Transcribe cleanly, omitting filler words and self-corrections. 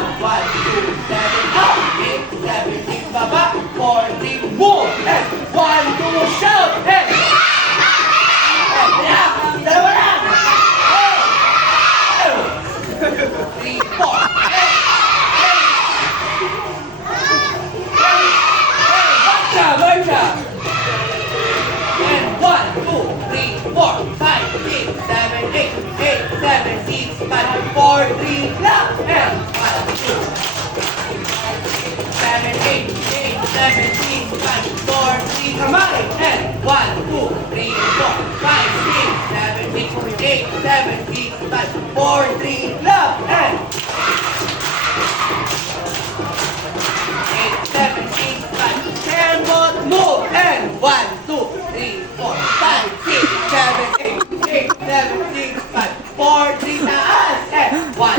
1, 2, 7, up! 8, 7, 6, baba! 4, 3, move! And 1, 2, shout! And dalawa lang! 3, 4, Gotcha! And 1, 2, 3, 4, 5, 6, 7, 8, 8, 7, 6, 5, 4, 3, lang! And 1, 2, 7, 8, 8, 7, 6, 5, 4, 3, kamay!